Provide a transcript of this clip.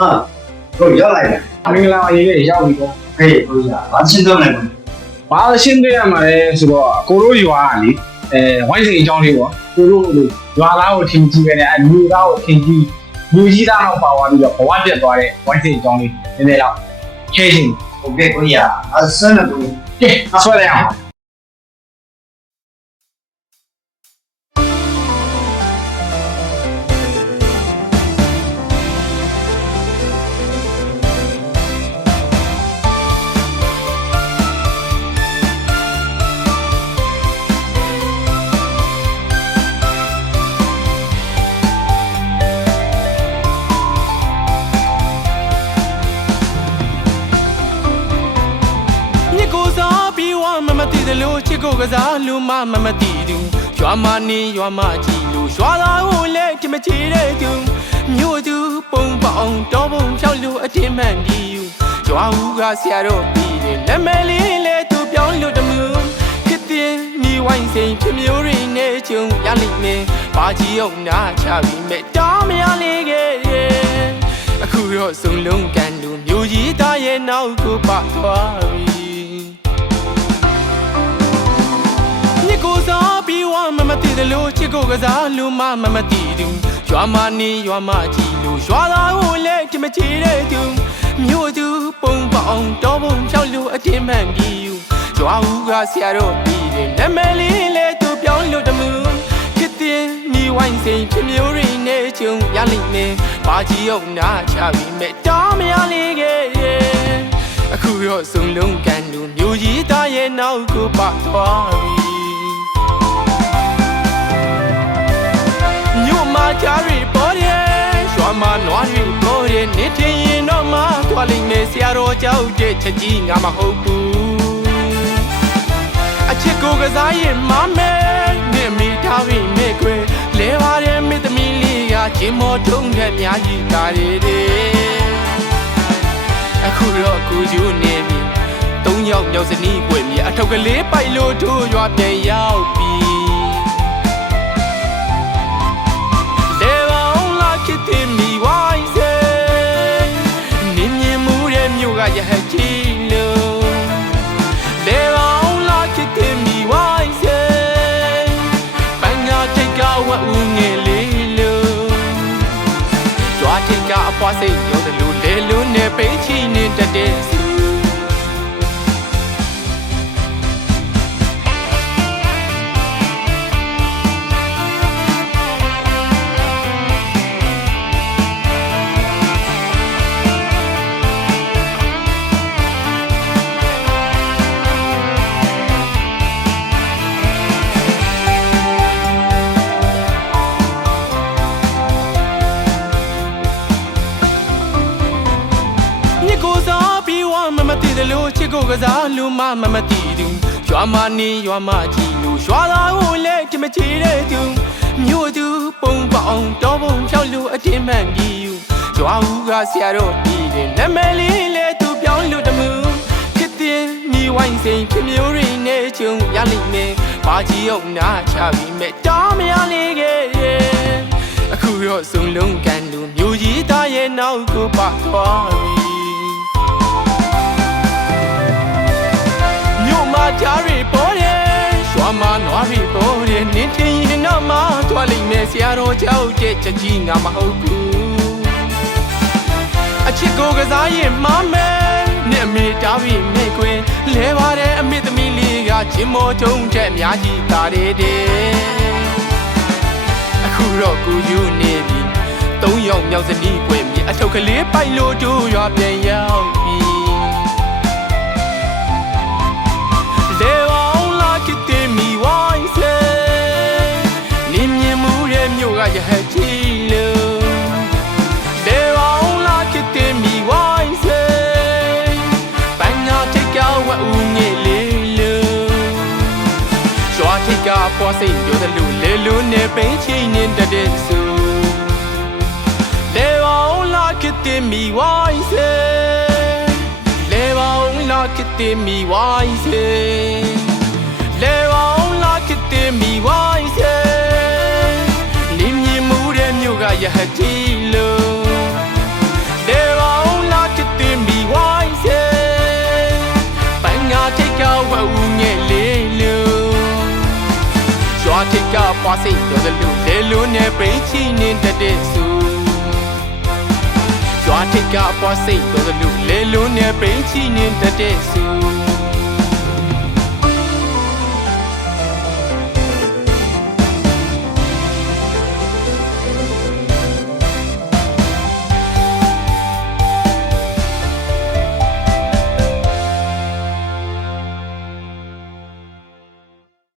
တို့ရောက်လိုက်တယ် မင်္ဂလာရေးလေးရောက်ပြီပေါ့ ဟေးကိုကြီးဘာရှင်းတော့လဲကွာ ဘာရှင်းပြရမှာလဲဆိုတော့ကိုတို့ရွာကလေဝိုင်းစိန်အကြောင်းလေးပေါ့ကိုတို့ရွာသားကိုထင်ကြည့်ခဲ့တဲ့အမျိုးသားကိုထင်ကြည့်လူကြီးသားတော့ပါသွားပြီးတော့ဘဝပြတ်သွားတဲ့ဝိုင်းစိန်အကြောင်းလေးနည်းနည်းတော့ရှင်းရှင်း โอเคကိုကြီးအဆန်းတော့ ကဲဆွဲလိုက်အောင်မမတီးလို့ချစ်ကိုကစားလူမမတီးသူရွာမနေရွာမကြည့်လို့ရွာသားကိုလည်းချစ်မချီတဲ့သူမြို့သူပုံပေါအောင်တောပုံဖြောက်လို့အတင်းမှန်ဒီရွာဦးကဆရာတော်ပြီးတယ်နမလေးလေသူပြောင်းလို့တမှုခစ်တင်မိဝိုင်းစိန်ချမျိုးရင်းနဲ့ကျုံရလိမ့်မယ်ဘာကြီးအောင်နာချပြီးမဲ့တောင်းမရလေးခဲ့အခုတော့စုံလုံးကန်လို့မြို့ကြီးသားရဲ့နောက်ကိုပါသွားပြီကိုစားပြီးဝမမတီးလို့ချစ်ကိုကစားလူမမတီးသူရွာမနေရွာမကြည့်လို့ရွာသားကိုလည်းချစ်မချီတဲ့သူမြို့သူပုံပေါအောင်တောပုံဖြောက်လို့အတင်းမှန်ဒီရွာဦးကဆရာတော်ပြီးတယ်နမလေးလေသူပြောင်းလို့တမှုခစ်တင်မိဝိုင်းစိန်ချမျိုးရင်းနဲ့ကျုံရလိမ့်မယ်ဘာကြီးအောင်နာချပြီးမဲ့တောင်းမရလေးခဲ့အခုတော့စုံလုံးကန်လို့မြို့ကြီးသားရဲ့နောက်ကိုပါသွားပြီ家里包的，说嘛哪里包的，你听一那嘛，多领的下罗交的，吃鸡俺嘛好不？啊，吃狗个啥也妈没，你没他为没亏，来话的没得米粒呀，寂寞中的面一大的的。啊，苦了苦就那边，东要是你闺蜜，啊，头个礼拜六头要变要比。也还记了，来往拉起的米外些，半夜这个我无眼泪了，抓这个把谁有的路来路呢？背起你的电视。မတီးလို့ချစ်ကိုကစားလူမမတီးသူရွာမနေရွာမကြည့်လို့ရွာသားကိုလည်းချစ်မချီတဲ့သူမြို့သူပုံပေါအောင်တောပုံဖြောက်လို့အတင်းမှန်ဒီရွာဦးကဆရာတော်ပြီးတယ်နမလေးလေသူပြောင်းလို့တမှုခစ်တင်မိဝိုင်းစိန်ချမျိုးရင်းနဲ့ကျုံရလိမ့်မယ်ဘာကြီးအောင်နာချပြီးမဲ့တောင်းမရလေးခဲ့အခုတော့စုံလုံးကန်လို့မြို့ကြီးသားရဲ့နောက်ကိုပါသွားပြီ家里包的，说嘛哪里包的，你听一那嘛，多里面下罗交的，吃鸡俺嘛好苦。啊，吃狗个啥也妈没，你没家里没归，来话的没得米粒个，寂寞中这面积大的的。啊，苦肉苦有那边，东阳要是你闺蜜，啊，头个礼拜六就要变要比。也还记了，来往拉起的米外些，半夜这个我无眼泪了，说这个把谁有的路来路呢？背起你的电视，来往拉起的米外些，来往拉起的米外些，来往拉起的米外些。也还记了。ထိပ်ကပွားစိတ်တော်သလိုလေလုံးနဲ့ပိတ်ချီနေတဲ့စုရွာထိပ်ကပွားစိတ်တော်သလိုလေလုံးနဲ့ပိတ်ချီနေတဲ့စု